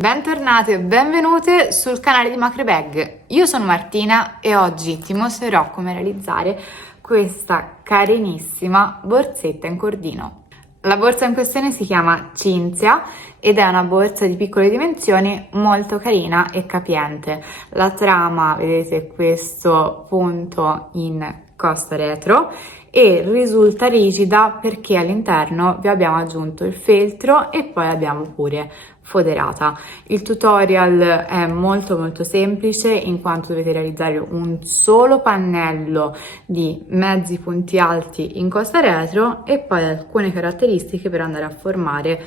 Bentornate e benvenute sul canale di Macrebag. Io sono Martina e oggi ti mostrerò come realizzare questa carinissima borsetta in cordino. La borsa in questione si chiama Cinzia ed è una borsa di piccole dimensioni molto carina e capiente. La trama, vedete questo punto in costa retro, e risulta rigida perché all'interno vi abbiamo aggiunto il feltro e poi abbiamo pure foderata. Il tutorial è molto semplice in quanto dovete realizzare un solo pannello di mezzi punti alti in costa retro e poi alcune caratteristiche per andare a formare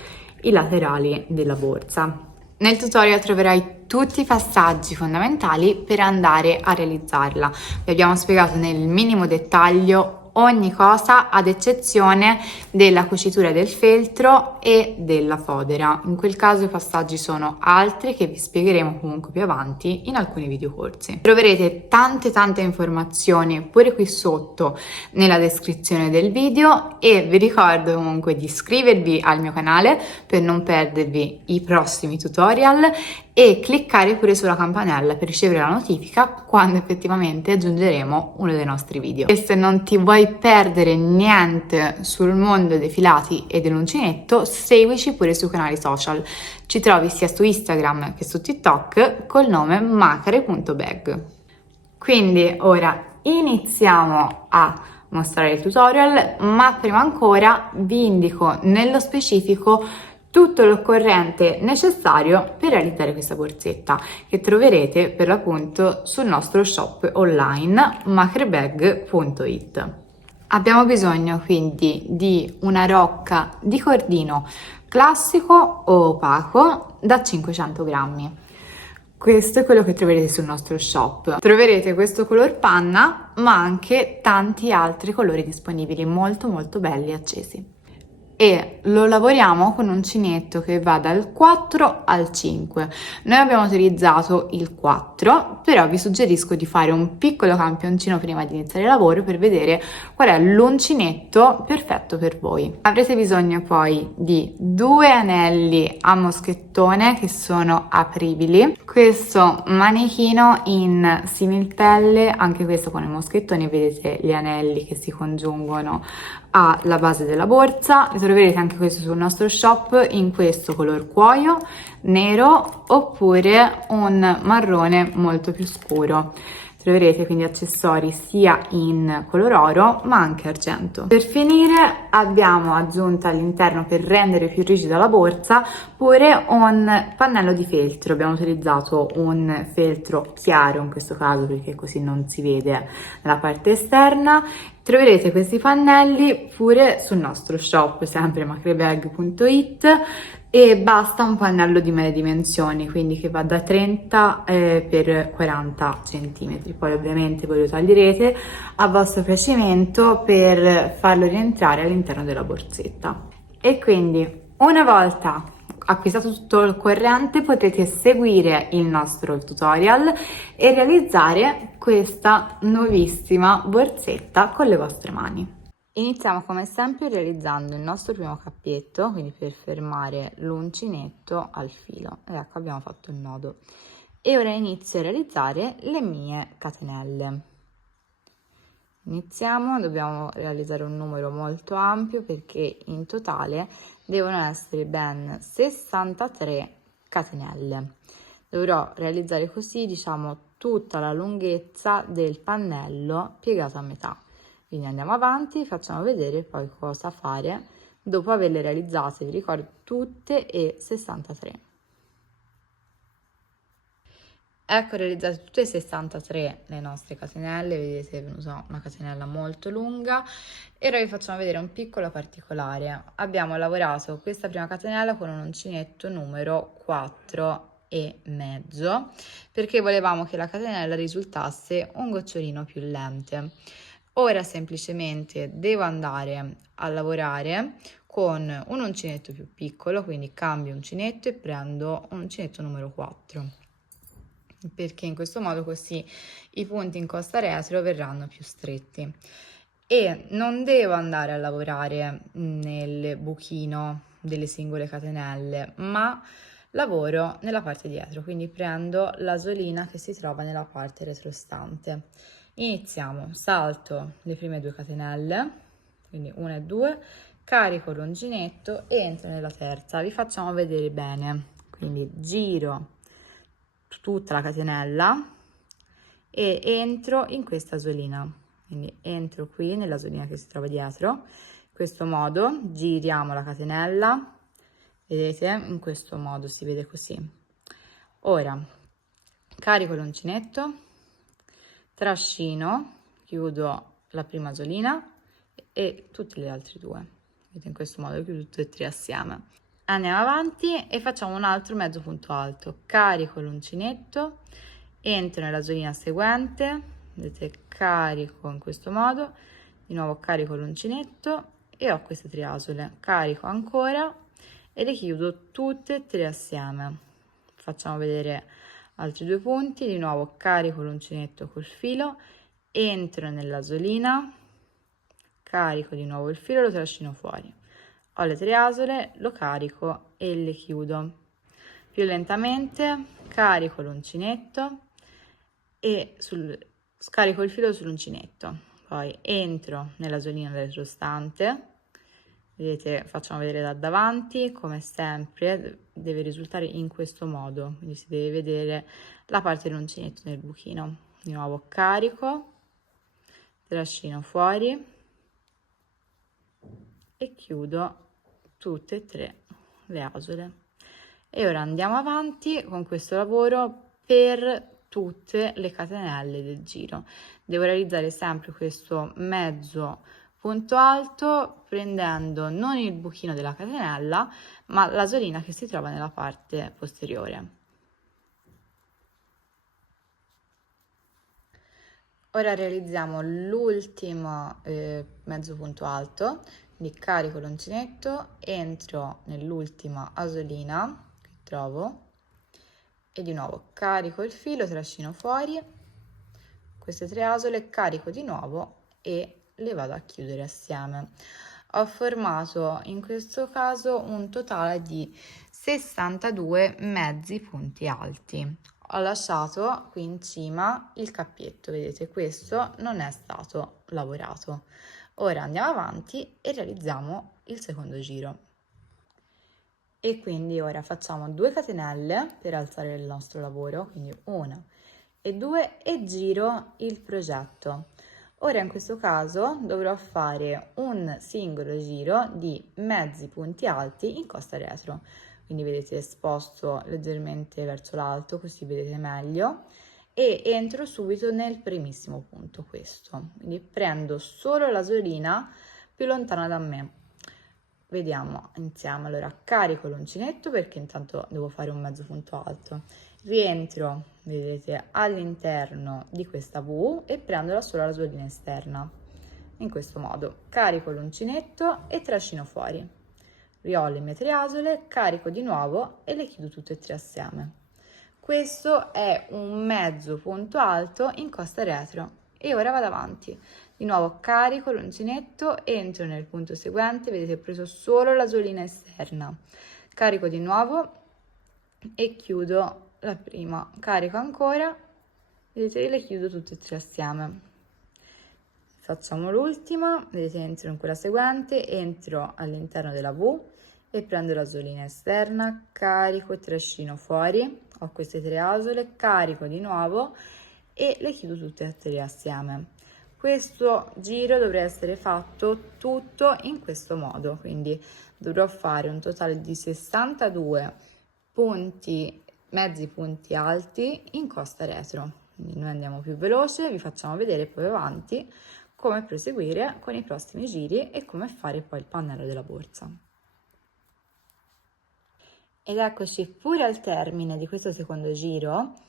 i laterali della borsa. Nel tutorial troverai tutti i passaggi fondamentali per andare a realizzarla. Vi abbiamo spiegato nel minimo dettaglio ogni cosa ad eccezione della cucitura del feltro e della fodera. In quel caso i passaggi sono altri che vi spiegheremo comunque più avanti in alcuni videocorsi. Troverete tante informazioni pure qui sotto nella descrizione del video e vi ricordo comunque di iscrivervi al mio canale per non perdervi i prossimi tutorial e cliccare pure sulla campanella per ricevere la notifica quando effettivamente aggiungeremo uno dei nostri video. E se non ti vuoi perdere niente sul mondo dei filati e dell'uncinetto, seguici pure sui canali social. Ci trovi sia su Instagram che su TikTok col nome macare.bag. Quindi ora iniziamo a mostrare il tutorial, ma prima ancora vi indico nello specifico tutto l'occorrente necessario per realizzare questa borsetta che troverete per l'appunto sul nostro shop online macrebag.it. Abbiamo bisogno quindi di una rocca di cordino classico o opaco da 500 grammi. Questo è quello che troverete sul nostro shop. Troverete questo color panna, ma anche tanti altri colori disponibili molto belli e accesi. E lo lavoriamo con uncinetto che va dal 4 al 5. Noi abbiamo utilizzato il 4, però vi suggerisco di fare un piccolo campioncino prima di iniziare il lavoro per vedere qual è l'uncinetto perfetto per voi. Avrete bisogno poi di 2 anelli a moschettone che sono apribili, questo manichino in similpelle, anche questo con i moschettoni, vedete gli anelli che si congiungono alla base della borsa. Troverete anche questo sul nostro shop in questo color cuoio, nero oppure un marrone molto più scuro. Troverete quindi accessori sia in color oro ma anche argento. Per finire abbiamo aggiunto all'interno, per rendere più rigida la borsa, pure un pannello di feltro. Abbiamo utilizzato un feltro chiaro in questo caso perché così non si vede nella parte esterna. Troverete questi pannelli pure sul nostro shop, sempre macrebag.it, e basta un pannello di medie dimensioni, quindi che va da 30 per 40 cm. Poi ovviamente voi lo taglierete a vostro piacimento per farlo rientrare all'interno della borsetta. E quindi una volta acquistato tutto il corrente potete seguire il nostro tutorial e realizzare questa nuovissima borsetta con le vostre mani. Iniziamo come sempre realizzando il nostro primo cappietto, quindi per fermare l'uncinetto al filo, ed ecco abbiamo fatto il nodo. E ora inizio a realizzare le mie catenelle. Iniziamo, dobbiamo realizzare un numero molto ampio perché in totale devono essere ben 63 catenelle. Dovrò realizzare così, diciamo, tutta la lunghezza del pannello piegato a metà. Quindi andiamo avanti, facciamo vedere poi cosa fare dopo averle realizzate, vi ricordo, tutte e 63. Ecco realizzate tutte e 63 le nostre catenelle, vedete è venuta una catenella molto lunga. E ora vi facciamo vedere un piccolo particolare. Abbiamo lavorato questa prima catenella con un uncinetto numero 4,5 perché volevamo che la catenella risultasse un gocciolino più lente. Ora semplicemente devo andare a lavorare con un uncinetto più piccolo, quindi cambio uncinetto e prendo un uncinetto numero 4, perché in questo modo così i punti in costa retro verranno più stretti. E non devo andare a lavorare nel buchino delle singole catenelle, ma lavoro nella parte dietro, quindi prendo l'asolina che si trova nella parte retrostante. Iniziamo, salto le prime 2 catenelle, quindi 1 e 2, carico l'uncinetto e entro nella terza. Vi facciamo vedere bene, quindi giro tutta la catenella e entro in questa asolina, quindi entro qui nell'asolina che si trova dietro, in questo modo giriamo la catenella, vedete, in questo modo si vede così. Ora carico l'uncinetto, trascino, chiudo la prima asolina e tutte le altre 2, vedete, in questo modo chiudo tutte e 3 assieme. Andiamo avanti e facciamo un altro mezzo punto alto, carico l'uncinetto, entro nella asolina seguente, vedete, carico in questo modo, di nuovo carico l'uncinetto e ho queste 3 asole, carico ancora e le chiudo tutte e 3 assieme. Facciamo vedere altri 2 punti, di nuovo carico l'uncinetto col filo, entro nell'asolina, carico di nuovo il filo e lo trascino fuori. Ho le 3 asole, lo carico e le chiudo. Più lentamente carico l'uncinetto e scarico il filo sull'uncinetto, poi entro nell'asolina retrostante, vedete, facciamo vedere da davanti, come sempre deve risultare in questo modo, quindi si deve vedere la parte dell'uncinetto nel buchino. Di nuovo carico, trascino fuori e chiudo tutte e 3 le asole. E ora andiamo avanti con questo lavoro per tutte le catenelle del giro. Devo realizzare sempre questo mezzo punto alto prendendo non il buchino della catenella ma l'asolina che si trova nella parte posteriore. Ora realizziamo l'ultimo mezzo punto alto, quindi carico l'uncinetto, entro nell'ultima asolina che trovo e di nuovo carico il filo, trascino fuori queste 3 asole, carico di nuovo e le vado a chiudere assieme. Ho formato in questo caso un totale di 62 mezzi punti alti. Ho lasciato qui in cima il cappietto, vedete, questo non è stato lavorato. Ora andiamo avanti e realizziamo il secondo giro. E quindi ora facciamo 2 catenelle per alzare il nostro lavoro, quindi 1 e 2 e giro il progetto. Ora in questo caso dovrò fare un singolo giro di mezzi punti alti in costa retro, quindi vedete sposto leggermente verso l'alto così vedete meglio e entro subito nel primissimo punto, questo, quindi prendo solo la solina più lontana da me. Vediamo insieme. Allora carico l'uncinetto perché intanto devo fare un mezzo punto alto, rientro, vedete, all'interno di questa V e prendo la solina esterna, in questo modo carico l'uncinetto e trascino fuori, riho le mie 3 asole, carico di nuovo e le chiudo tutte e 3 assieme. Questo è un mezzo punto alto in costa retro e ora vado avanti. Di nuovo carico l'uncinetto, entro nel punto seguente, vedete ho preso solo la solina esterna, carico di nuovo e chiudo la prima, carico ancora, vedete le chiudo tutte e 3 assieme. Facciamo l'ultima, vedete entro in quella seguente, entro all'interno della V e prendo la solina esterna, carico e trascino fuori, ho queste 3 asole, carico di nuovo e le chiudo tutte e 3 assieme. Questo giro dovrà essere fatto tutto in questo modo, quindi dovrò fare un totale di 62 punti, mezzi punti alti in costa retro. Quindi noi andiamo più veloce, vi facciamo vedere poi avanti come proseguire con i prossimi giri e come fare poi il pannello della borsa. Ed eccoci pure al termine di questo secondo giro.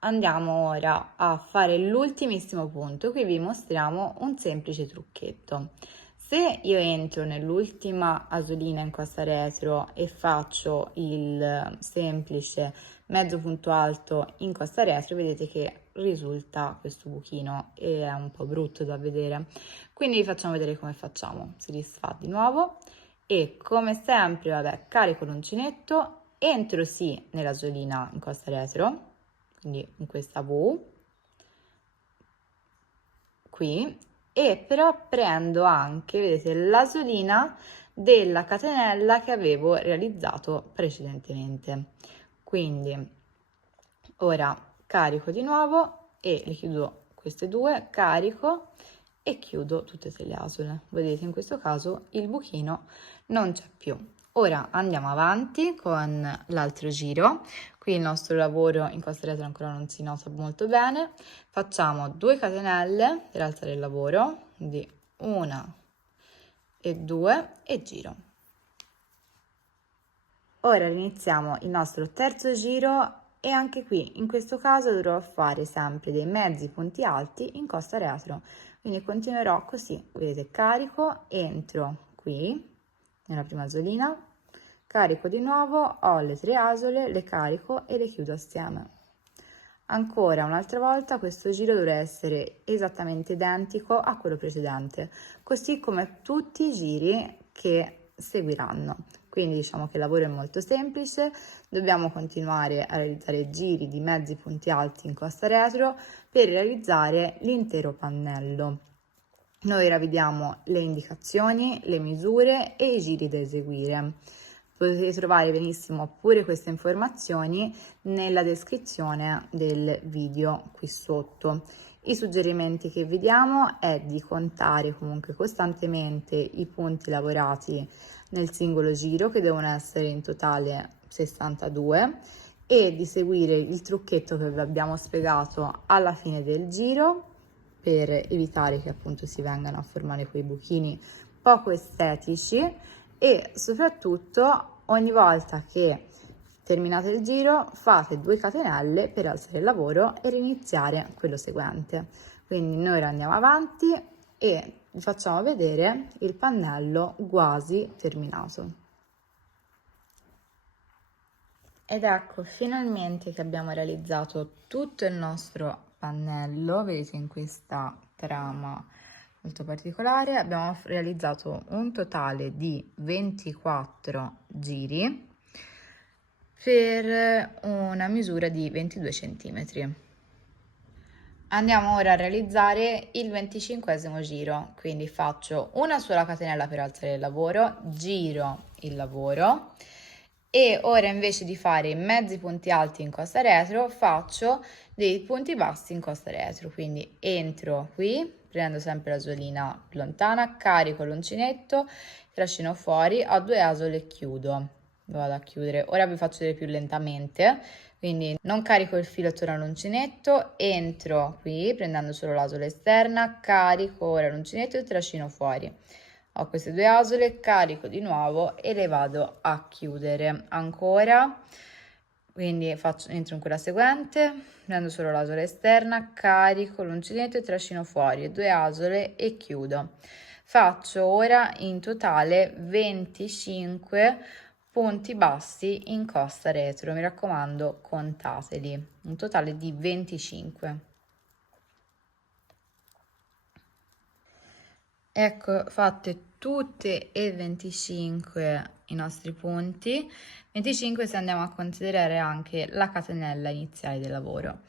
Andiamo ora a fare l'ultimissimo punto. Qui vi mostriamo un semplice trucchetto. Se io entro nell'ultima asolina in costa retro e faccio il semplice mezzo punto alto in costa retro, vedete che risulta questo buchino e è un po' brutto da vedere. Quindi vi facciamo vedere come facciamo. Si risfà di nuovo e come sempre, vabbè, carico l'uncinetto, entro sì nella solina in costa retro, quindi in questa V, qui, e però prendo anche, vedete, la solina della catenella che avevo realizzato precedentemente. Quindi ora carico di nuovo e le chiudo queste due, carico e chiudo tutte e tre le asole. Vedete, in questo caso il buchino non c'è più. Ora andiamo avanti con l'altro giro. Qui il nostro lavoro in costa retro ancora non si nota molto bene. Facciamo 2 catenelle per alzare il lavoro, quindi 1 e 2 e giro. Ora iniziamo il nostro terzo giro e anche qui in questo caso dovrò fare sempre dei mezzi punti alti in costa retro, quindi continuerò così. Vedete, carico, entro qui nella prima asolina, carico di nuovo, ho le 3 asole, le carico e le chiudo assieme. Ancora un'altra volta questo giro dovrà essere esattamente identico a quello precedente, così come tutti i giri che seguiranno. Quindi diciamo che il lavoro è molto semplice, dobbiamo continuare a realizzare giri di mezzi punti alti in costa retro per realizzare l'intero pannello. Noi ora vediamo le indicazioni, le misure e i giri da eseguire. Potete trovare benissimo pure queste informazioni nella descrizione del video qui sotto. I suggerimenti che vi diamo è di contare comunque costantemente i punti lavorati nel singolo giro, che devono essere in totale 62, e di seguire il trucchetto che vi abbiamo spiegato alla fine del giro per evitare che appunto si vengano a formare quei buchini poco estetici, e soprattutto ogni volta che terminate il giro fate 2 catenelle per alzare il lavoro e riniziare quello seguente. Quindi noi ora andiamo avanti e vi facciamo vedere il pannello quasi terminato. Ed ecco finalmente che abbiamo realizzato tutto il nostro pannello. Vedete, in questa trama molto particolare abbiamo realizzato un totale di 24 giri per una misura di 22 cm. Andiamo ora a realizzare il 25esimo giro, quindi faccio una sola catenella per alzare il lavoro, giro il lavoro e ora invece di fare i mezzi punti alti in costa retro faccio dei punti bassi in costa retro, quindi entro qui, prendo sempre la solina lontana, carico l'uncinetto, trascino fuori, ho 2 asole e chiudo, vado a chiudere. Ora vi faccio vedere più lentamente. Quindi non carico il filo attorno all'uncinetto, entro qui prendendo solo l'asola esterna, carico ora l'uncinetto e trascino fuori. Ho queste 2 asole, carico di nuovo e le vado a chiudere ancora. Quindi entro in quella seguente, prendo solo l'asola esterna, carico l'uncinetto e trascino fuori, 2 asole e chiudo. Faccio ora in totale 25 punti bassi in costa retro, mi raccomando contateli, un totale di 25. Ecco, fatte tutte e 25 i nostri punti, 25 se andiamo a considerare anche la catenella iniziale del lavoro.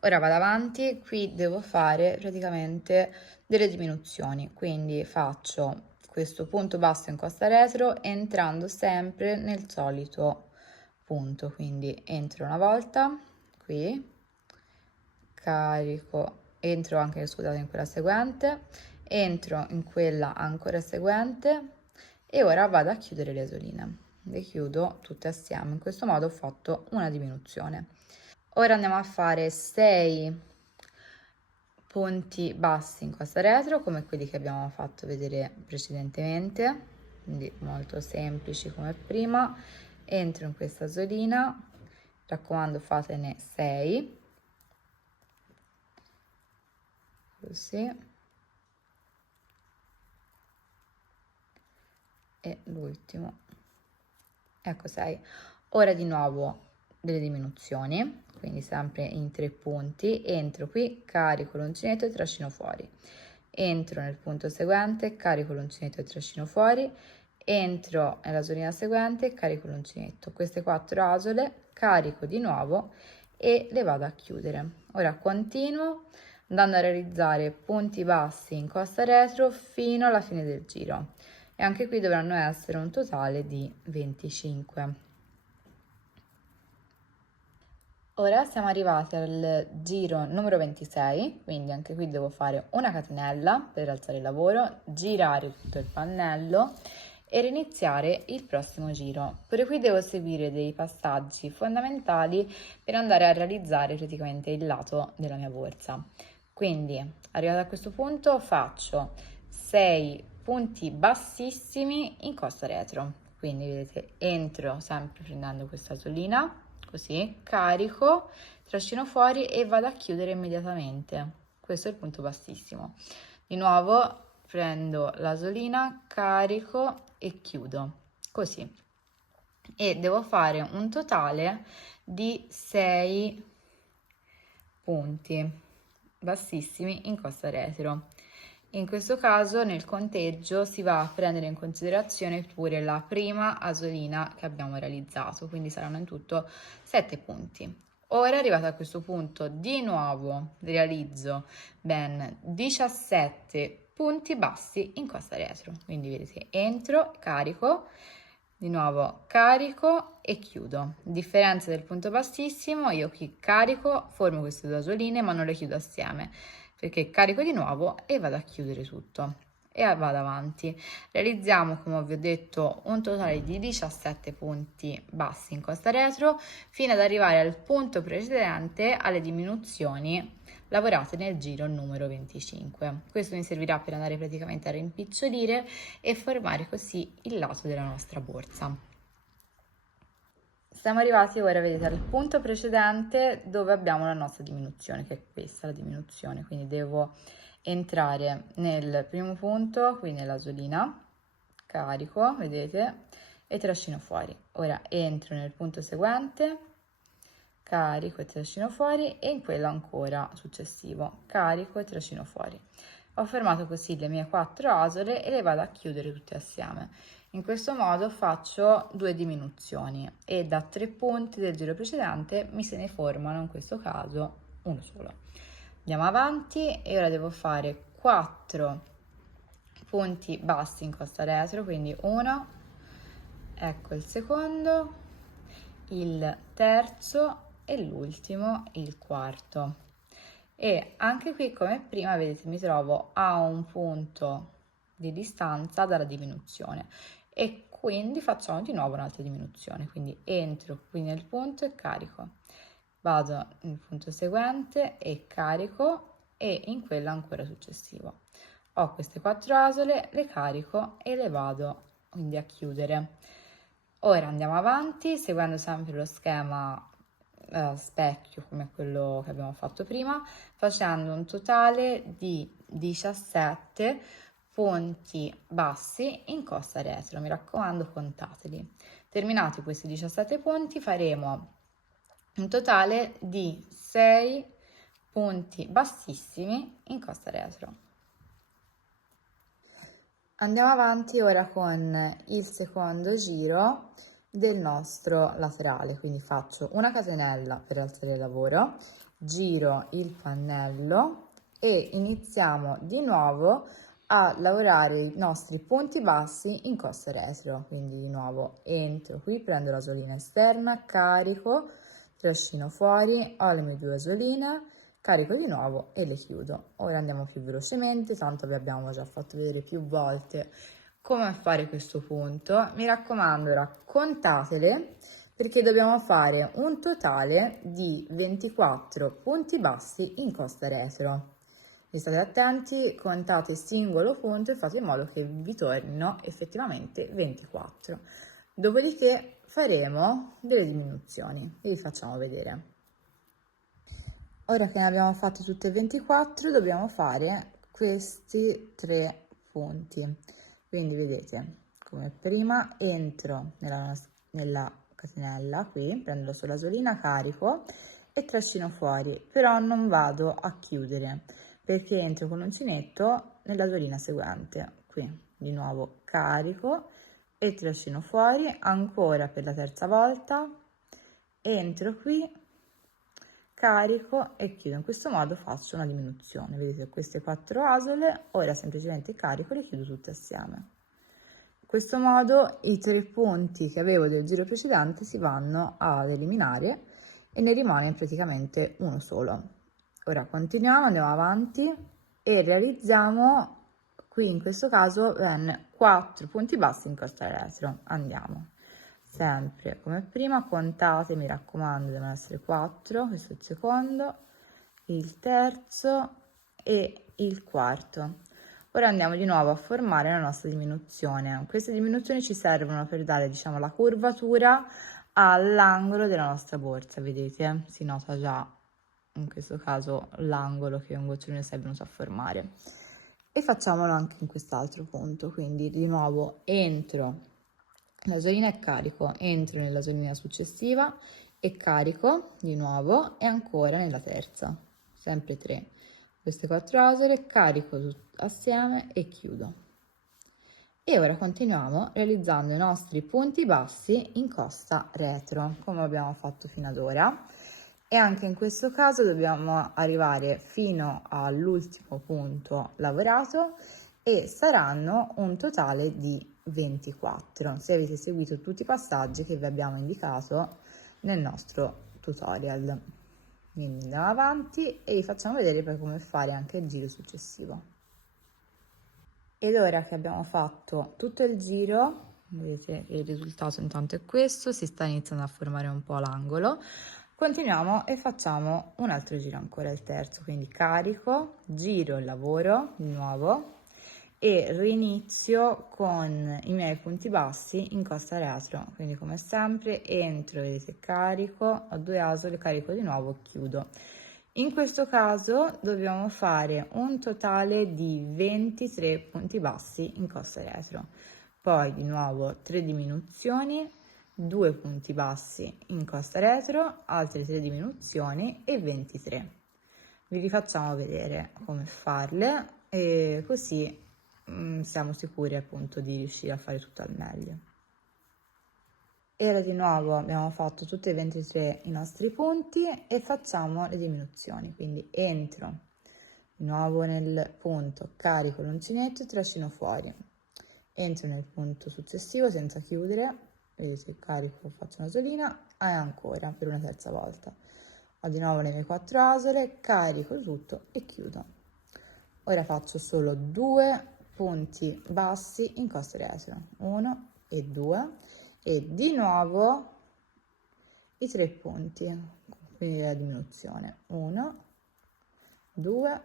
Ora vado avanti, qui devo fare praticamente delle diminuzioni, quindi faccio questo punto basso in costa retro entrando sempre nel solito punto, quindi entro una volta qui, carico, entro anche, scusate, in quella seguente, entro in quella ancora seguente e ora vado a chiudere le asoline, le chiudo tutte assieme. In questo modo ho fatto una diminuzione. Ora andiamo a fare 6 punti bassi in costa retro come quelli che abbiamo fatto vedere precedentemente, quindi molto semplici come prima. Entro in questa asolina, raccomando fatene 6, così, e l'ultimo, ecco 6. Ora di nuovo delle diminuzioni, quindi sempre in 3 punti, entro qui, carico l'uncinetto e trascino fuori, entro nel punto seguente, carico l'uncinetto e trascino fuori, entro nell'asolina seguente, carico l'uncinetto, queste 4 asole, carico di nuovo e le vado a chiudere. Ora continuo andando a realizzare punti bassi in costa retro fino alla fine del giro e anche qui dovranno essere un totale di 25. Ora siamo arrivati al giro numero 26, quindi anche qui devo fare una catenella per alzare il lavoro, girare tutto il pannello e riniziare il prossimo giro. Per cui devo seguire dei passaggi fondamentali per andare a realizzare praticamente il lato della mia borsa. Quindi, arrivata a questo punto, faccio 6 punti bassissimi in costa retro. Quindi vedete, entro sempre prendendo questa asolina, così, carico, trascino fuori e vado a chiudere immediatamente. Questo è il punto bassissimo. Di nuovo prendo l'asolina, carico e chiudo, così. E devo fare un totale di 6 punti bassissimi in costa retro. In questo caso nel conteggio si va a prendere in considerazione pure la prima asolina che abbiamo realizzato, quindi saranno in tutto 7 punti. Ora, arrivato a questo punto, di nuovo realizzo ben 17 punti bassi in costa retro, quindi vedete, entro, carico, di nuovo carico e chiudo. Differenza del punto bassissimo, io qui carico, formo queste 2 asoline ma non le chiudo assieme, perché carico di nuovo e vado a chiudere tutto e vado avanti. Realizziamo, come vi ho detto, un totale di 17 punti bassi in costa retro fino ad arrivare al punto precedente alle diminuzioni lavorate nel giro numero 25. Questo mi servirà per andare praticamente a rimpicciolire e formare così il lato della nostra borsa. Siamo arrivati ora, vedete, al punto precedente dove abbiamo la nostra diminuzione, che è questa la diminuzione, quindi devo entrare nel primo punto, qui nell'asolina, carico, vedete, e trascino fuori. Ora entro nel punto seguente, carico e trascino fuori e in quello ancora successivo, carico e trascino fuori. Ho fermato così le mie 4 asole e le vado a chiudere tutte assieme. In questo modo faccio 2 diminuzioni e da 3 punti del giro precedente mi se ne formano in questo caso uno solo. Andiamo avanti e ora devo fare 4 punti bassi in costa retro, quindi 1, ecco il secondo, il terzo e l'ultimo, il quarto. E anche qui, come prima, vedete, mi trovo a un punto di distanza dalla diminuzione e quindi facciamo di nuovo un'altra diminuzione, quindi entro qui nel punto e carico, vado nel punto seguente e carico e in quello ancora successivo. Ho queste 4 asole, le carico e le vado quindi a chiudere. Ora andiamo avanti seguendo sempre lo schema specchio come quello che abbiamo fatto prima, facendo un totale di 17 punti bassi in costa retro. Mi raccomando, contateli. Terminati questi 17 punti faremo un totale di 6 punti bassissimi in costa retro. Andiamo avanti ora con il secondo giro del nostro laterale, quindi faccio una catenella per alzare il lavoro, giro il pannello e iniziamo di nuovo a lavorare i nostri punti bassi in costa retro, quindi di nuovo entro qui, prendo la solina esterna, carico, trascino fuori, ho le mie 2 asoline, carico di nuovo e le chiudo. Ora andiamo più velocemente, tanto vi abbiamo già fatto vedere più volte come fare questo punto. Mi raccomando, ora contatele perché dobbiamo fare un totale di 24 punti bassi in costa retro. State attenti, contate singolo punto e fate in modo che vi tornino effettivamente 24. Dopodiché faremo delle diminuzioni e vi facciamo vedere. Ora che ne abbiamo fatte tutte e 24, dobbiamo fare questi 3 punti. Quindi vedete, come prima entro nella catenella, qui prendo la sola solina, carico e trascino fuori, però non vado a chiudere perché entro con l'uncinetto nella solina seguente. Qui di nuovo carico, e trascino fuori ancora per la terza volta, entro qui, carico e chiudo. In questo modo faccio una diminuzione. Vedete queste 4 asole, ora semplicemente carico e le chiudo tutte assieme. In questo modo i 3 punti che avevo del giro precedente si vanno ad eliminare e ne rimane praticamente uno solo. Ora continuiamo, andiamo avanti e realizziamo qui in questo caso ben 4 punti bassi in costa retro. Andiamo sempre come prima, contate, mi raccomando, devono essere 4, questo è il secondo, il terzo e il quarto. Ora andiamo di nuovo a formare la nostra diminuzione. Queste diminuzioni ci servono per dare, diciamo, la curvatura all'angolo della nostra borsa. Vedete? Si nota già in questo caso l'angolo che un gocciolino si è venuto a formare. E facciamolo anche in quest'altro punto. Quindi di nuovo entro l'asolina e carico, entro nella asolina successiva e carico di nuovo e ancora nella terza, sempre 3. Queste 4 asole, carico assieme e chiudo. E ora continuiamo realizzando i nostri punti bassi in costa retro, come abbiamo fatto fino ad ora. E anche in questo caso dobbiamo arrivare fino all'ultimo punto lavorato e saranno un totale di 24, se avete seguito tutti i passaggi che vi abbiamo indicato nel nostro tutorial. Quindi andiamo avanti e vi facciamo vedere poi come fare anche il giro successivo. Ed ora che abbiamo fatto tutto il giro, vedete che il risultato intanto è questo, si sta iniziando a formare un po' l'angolo. Continuiamo e facciamo un altro giro ancora, il terzo, quindi carico, giro il lavoro di nuovo e rinizio con i miei punti bassi in costa retro, quindi come sempre entro, vedete, carico, ho 2 asole, carico di nuovo, chiudo. In questo caso dobbiamo fare un totale di 23 punti bassi in costa retro, poi di nuovo 3 diminuzioni, 2 punti bassi in costa retro, altre 3 diminuzioni e 23. Vi rifacciamo vedere come farle e così siamo sicuri appunto di riuscire a fare tutto al meglio. E ora di nuovo abbiamo fatto tutti e 23 i nostri punti e facciamo le diminuzioni, quindi entro di nuovo nel punto, carico l'uncinetto e trascino fuori, entro nel punto successivo senza chiudere, vedete, carico, faccio una solina e ancora per una terza volta, ho di nuovo le mie 4 asole, carico tutto e chiudo. Ora faccio solo 2 punti bassi in costa retro, 1 e 2 e di nuovo i 3 punti, quindi la diminuzione, 1, 2,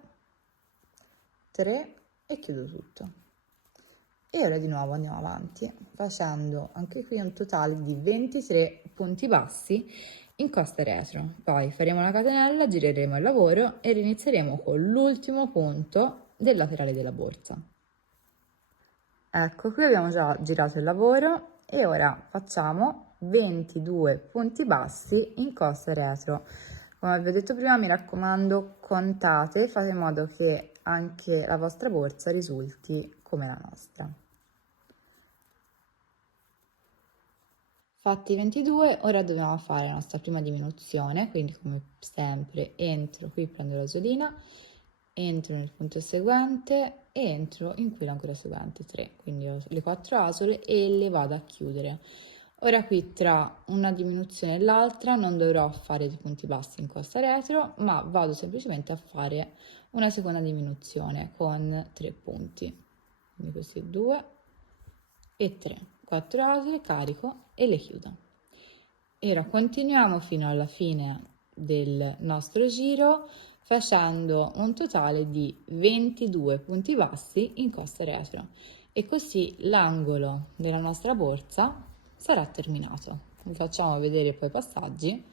3 e chiudo tutto. E ora di nuovo andiamo avanti facendo anche qui un totale di 23 punti bassi in costa retro. Poi faremo la catenella, gireremo il lavoro e inizieremo con l'ultimo punto del laterale della borsa. Ecco, qui abbiamo già girato il lavoro e ora facciamo 22 punti bassi in costa retro. Come vi ho detto prima, mi raccomando, contate, fate in modo che anche la vostra borsa risulti come la nostra. Fatti 22, ora dobbiamo fare la nostra prima diminuzione, quindi come sempre entro qui, prendo la solina, entro nel punto seguente e entro in qui l'ancora seguente, 3, quindi ho le 4 asole e le vado a chiudere. Ora qui tra una diminuzione e l'altra non dovrò fare dei punti bassi in costa retro, ma vado semplicemente a fare una seconda diminuzione con 3 punti, quindi questi 2 e 3. 4 asole, carico e le chiudo. E ora continuiamo fino alla fine del nostro giro facendo un totale di 22 punti bassi in costa retro e così l'angolo della nostra borsa sarà terminato. Vi facciamo vedere poi i passaggi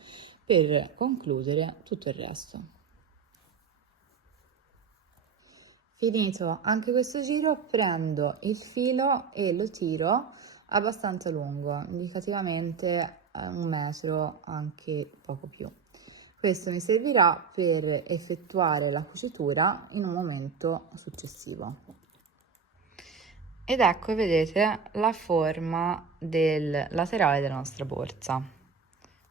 per concludere tutto il resto. Finito anche questo giro, prendo il filo e lo tiro abbastanza lungo, indicativamente 1 metro, anche poco più. Questo mi servirà per effettuare la cucitura in un momento successivo. Ed ecco, vedete la forma del laterale della nostra borsa.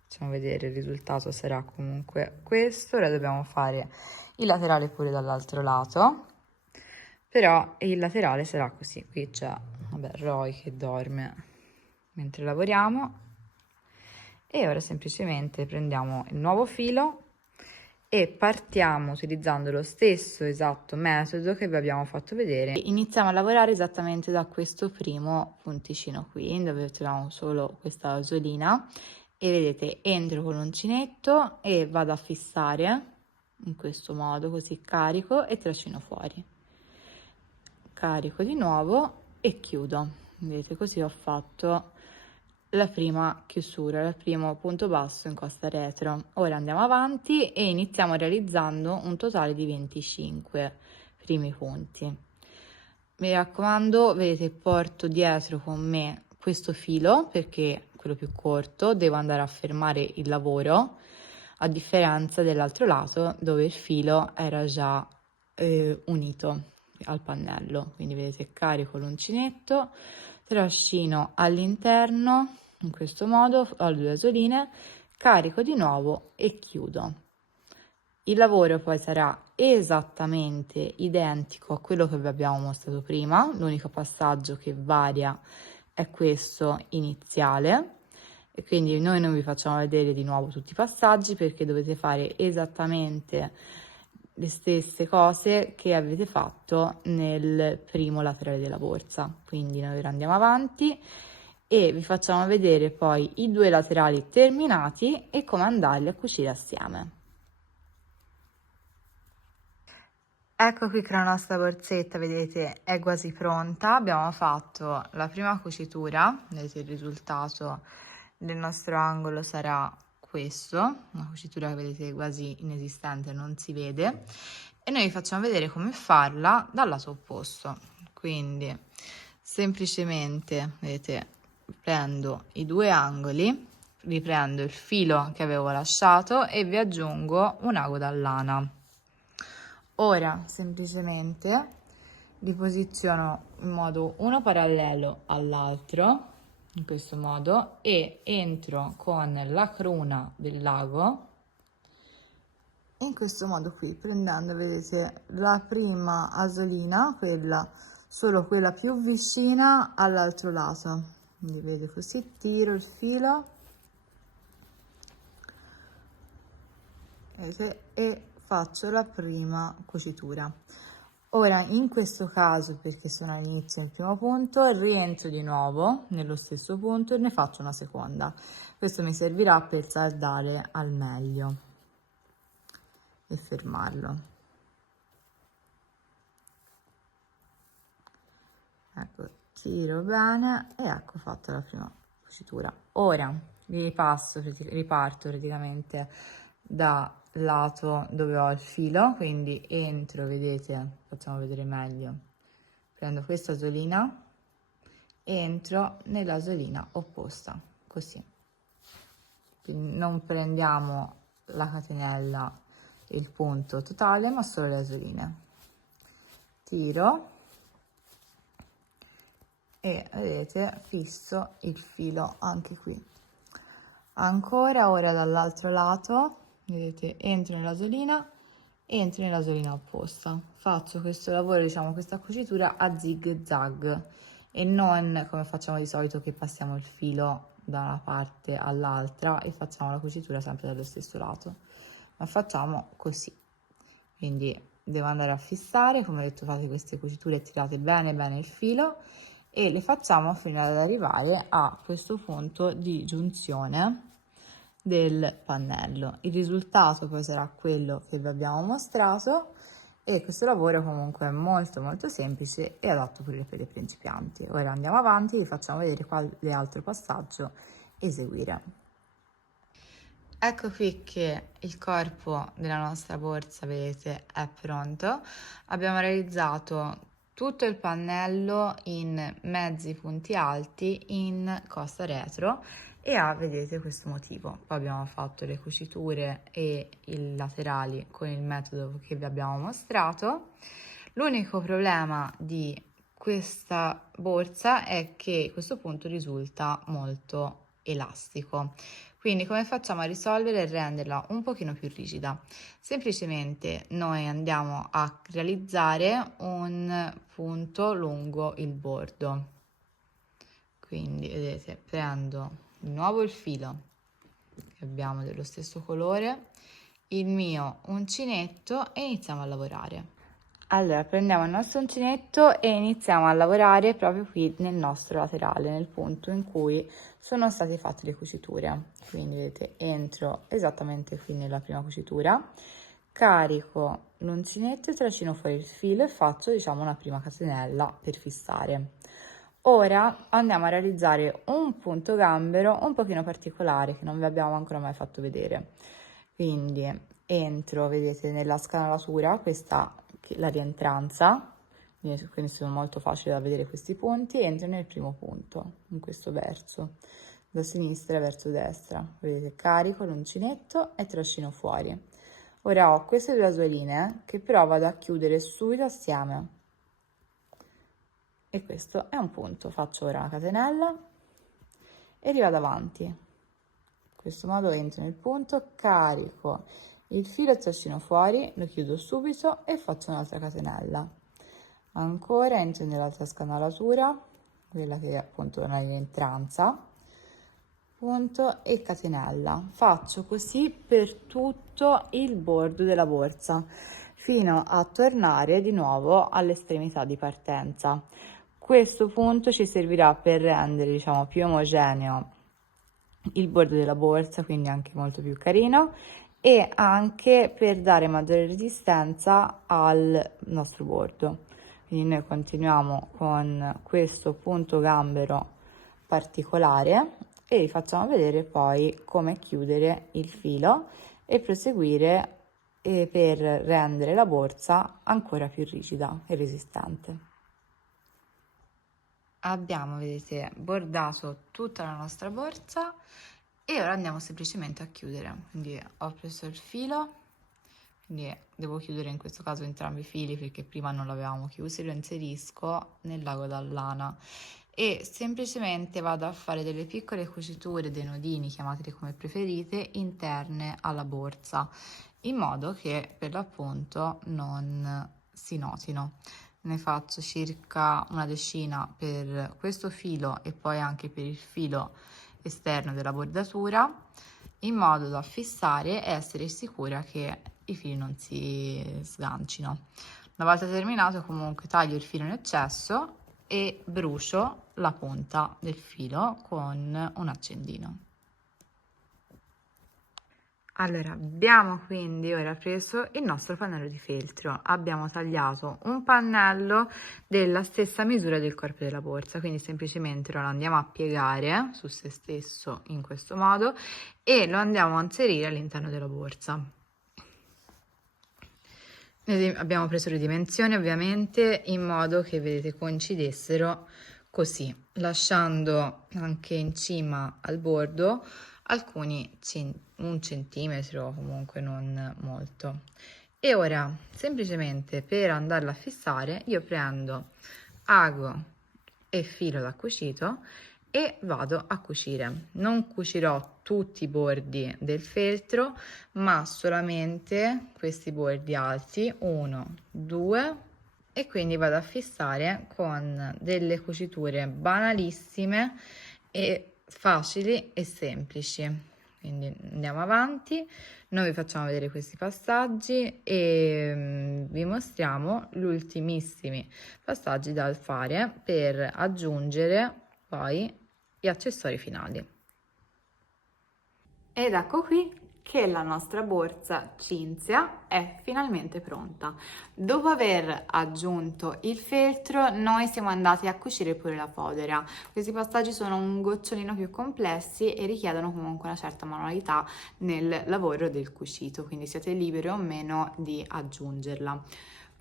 Facciamo vedere, il risultato sarà comunque questo. Ora dobbiamo fare il laterale pure dall'altro lato, però il laterale sarà così. Qui c'è, vabbè, Roy che dorme mentre lavoriamo. E ora semplicemente prendiamo il nuovo filo e partiamo utilizzando lo stesso esatto metodo che vi abbiamo fatto vedere. Iniziamo a lavorare esattamente da questo primo punticino qui, dove troviamo solo questa asolina, e vedete, entro con l'uncinetto e vado a fissare in questo modo, così carico e trascino fuori. Carico di nuovo e chiudo. Vedete, così ho fatto la prima chiusura, il primo punto basso in costa retro. Ora andiamo avanti e iniziamo realizzando un totale di 25 primi punti. Mi raccomando, vedete, porto dietro con me questo filo perché quello più corto, devo andare a fermare il lavoro, a differenza dell'altro lato dove il filo era già unito al pannello. Quindi vedete, carico l'uncinetto, trascino all'interno in questo modo, ho le due asoline, carico di nuovo e chiudo. Il lavoro poi sarà esattamente identico a quello che vi abbiamo mostrato prima, l'unico passaggio che varia è questo iniziale, e quindi noi non vi facciamo vedere di nuovo tutti i passaggi perché dovete fare esattamente le stesse cose che avete fatto nel primo laterale della borsa. Quindi noi ora andiamo avanti e vi facciamo vedere poi i due laterali terminati e come andarli a cucire assieme. Ecco qui che la nostra borsetta, vedete, è quasi pronta. Abbiamo fatto la prima cucitura, vedete il risultato del nostro angolo sarà questo, una cucitura che vedete quasi inesistente, non si vede, e noi vi facciamo vedere come farla dal lato opposto. Quindi semplicemente, vedete, prendo i due angoli, riprendo il filo che avevo lasciato e vi aggiungo un ago da lana. Ora semplicemente li posiziono in modo uno parallelo all'altro, in questo modo, e entro con la cruna del lago in questo modo qui, prendendo, vedete, la prima asolina, quella, solo quella più vicina all'altro lato. Quindi vedete, così tiro il filo, vedete, e faccio la prima cucitura. Ora in questo caso, perché sono all'inizio del primo punto, rientro di nuovo nello stesso punto e ne faccio una seconda. Questo mi servirà per saldare al meglio e fermarlo. Ecco, tiro bene e ecco fatta la prima cucitura. Ora riparto praticamente da lato dove ho il filo, quindi entro, vedete, facciamo vedere meglio, prendo questa asolina e entro nell'asolina opposta, così. Quindi non prendiamo la catenella, il punto totale, ma solo le asoline. Tiro e vedete, fisso il filo anche qui. Ancora, ora dall'altro lato, vedete, entro nell'asolina, entro nell'asolina opposta. Faccio questo lavoro, diciamo, questa cucitura a zig zag e non come facciamo di solito che passiamo il filo da una parte all'altra e facciamo la cucitura sempre dallo stesso lato, ma facciamo così. Quindi devo andare a fissare, come ho detto, fate queste cuciture e tirate bene bene il filo e le facciamo fino ad arrivare a questo punto di giunzione del pannello. Il risultato poi sarà quello che vi abbiamo mostrato e questo lavoro comunque è molto semplice e adatto pure per i principianti. Ora andiamo avanti e vi facciamo vedere quale altro passaggio eseguire. Ecco qui che il corpo della nostra borsa, vedete, è pronto. Abbiamo realizzato tutto il pannello in mezzi punti alti in costa retro e ha, vedete, questo motivo. Poi abbiamo fatto le cuciture e i laterali con il metodo che vi abbiamo mostrato. L'unico problema di questa borsa è che a questo punto risulta molto elastico. Quindi come facciamo a risolvere e renderla un pochino più rigida? Semplicemente noi andiamo a realizzare un punto lungo il bordo. Quindi vedete, prendo di nuovo il filo che abbiamo dello stesso colore, il mio uncinetto e iniziamo a lavorare. Allora, prendiamo il nostro uncinetto e iniziamo a lavorare proprio qui nel nostro laterale, nel punto in cui sono state fatte le cuciture. Quindi vedete, entro esattamente qui nella prima cucitura, carico l'uncinetto e trascino fuori il filo e faccio, diciamo, una prima catenella per fissare. Ora andiamo a realizzare un punto gambero un pochino particolare che non vi abbiamo ancora mai fatto vedere. Quindi entro, vedete, nella scanalatura, questa la rientranza, quindi sono molto facili da vedere questi punti, entro nel primo punto, in questo verso, da sinistra verso destra. Vedete, carico l'uncinetto e trascino fuori. Ora ho queste due rasueline che però vado a chiudere subito assieme. E questo è un punto. Faccio ora una catenella e rivado avanti. In questo modo entro nel punto, carico il filo e trascino fuori, lo chiudo subito e faccio un'altra catenella. Ancora entro nell'altra scanalatura, quella che è appunto una rientranza, punto e catenella. Faccio così per tutto il bordo della borsa fino a tornare di nuovo all'estremità di partenza. Questo punto ci servirà per rendere, diciamo, più omogeneo il bordo della borsa, quindi anche molto più carino, e anche per dare maggiore resistenza al nostro bordo. Quindi noi continuiamo con questo punto gambero particolare e vi facciamo vedere poi come chiudere il filo e proseguire per rendere la borsa ancora più rigida e resistente. Abbiamo, vedete, bordato tutta la nostra borsa e ora andiamo semplicemente a chiudere. Quindi ho preso il filo, quindi devo chiudere in questo caso entrambi i fili perché prima non l'avevamo chiusi, lo inserisco nel lago d'allana e semplicemente vado a fare delle piccole cuciture, dei nodini, chiamateli come preferite, interne alla borsa, in modo che per l'appunto non si notino. Ne faccio circa una decina per questo filo e poi anche per il filo esterno della bordatura, in modo da fissare e essere sicura che i fili non si sgancino. Una volta terminato, comunque taglio il filo in eccesso e brucio la punta del filo con un accendino. Allora, abbiamo quindi ora preso il nostro pannello di feltro, abbiamo tagliato un pannello della stessa misura del corpo della borsa, quindi semplicemente lo andiamo a piegare su se stesso in questo modo e lo andiamo a inserire all'interno della borsa. Abbiamo preso le dimensioni ovviamente in modo che, vedete, coincidessero così, lasciando anche in cima al bordo alcuni un centimetro, comunque non molto. E ora semplicemente per andarla a fissare io prendo ago e filo da cucito e vado a cucire. Non cucirò tutti i bordi del feltro, ma solamente questi bordi alti, 1, 2, e quindi vado a fissare con delle cuciture banalissime e facili e semplici. Quindi andiamo avanti, noi vi facciamo vedere questi passaggi e vi mostriamo gli ultimissimi passaggi da fare per aggiungere poi gli accessori finali. Ed ecco qui che la nostra borsa Cinzia è finalmente pronta. Dopo aver aggiunto il feltro, noi siamo andati a cucire pure la fodera. Questi passaggi sono un gocciolino più complessi e richiedono comunque una certa manualità nel lavoro del cucito, quindi siete liberi o meno di aggiungerla.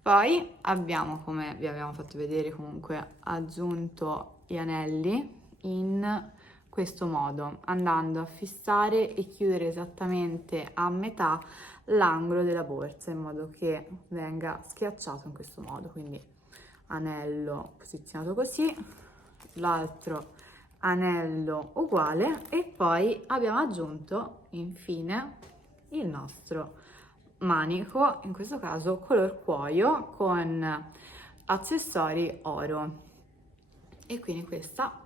Poi abbiamo, come vi abbiamo fatto vedere, comunque aggiunto gli anelli in questo modo, andando a fissare e chiudere esattamente a metà l'angolo della borsa in modo che venga schiacciato in questo modo. Quindi anello posizionato così, l'altro anello uguale e poi abbiamo aggiunto infine il nostro manico, in questo caso color cuoio con accessori oro. E quindi questa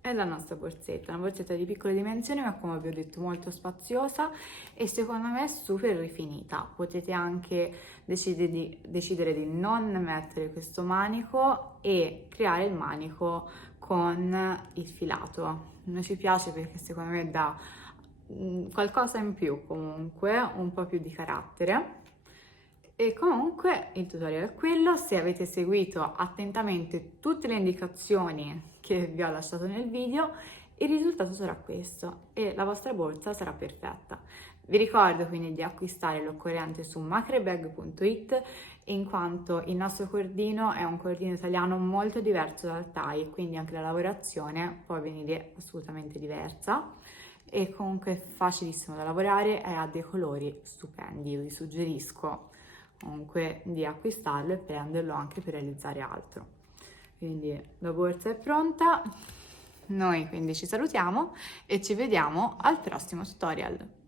è la nostra borsetta, una borsetta di piccole dimensioni ma come vi ho detto molto spaziosa e secondo me super rifinita. Potete anche decidere di non mettere questo manico e creare il manico con il filato. Non ci piace perché secondo me dà qualcosa in più, comunque un po' più di carattere. E comunque il tutorial è quello. Se avete seguito attentamente tutte le indicazioni che vi ho lasciato nel video, il risultato sarà questo e la vostra borsa sarà perfetta. Vi ricordo quindi di acquistare l'occorrente su macrebag.it, in quanto il nostro cordino è un cordino italiano molto diverso dal Thai, quindi anche la lavorazione può venire assolutamente diversa e comunque è facilissimo da lavorare e ha dei colori stupendi. Io vi suggerisco comunque di acquistarlo e prenderlo anche per realizzare altro. Quindi la borsa è pronta, noi quindi ci salutiamo e ci vediamo al prossimo tutorial.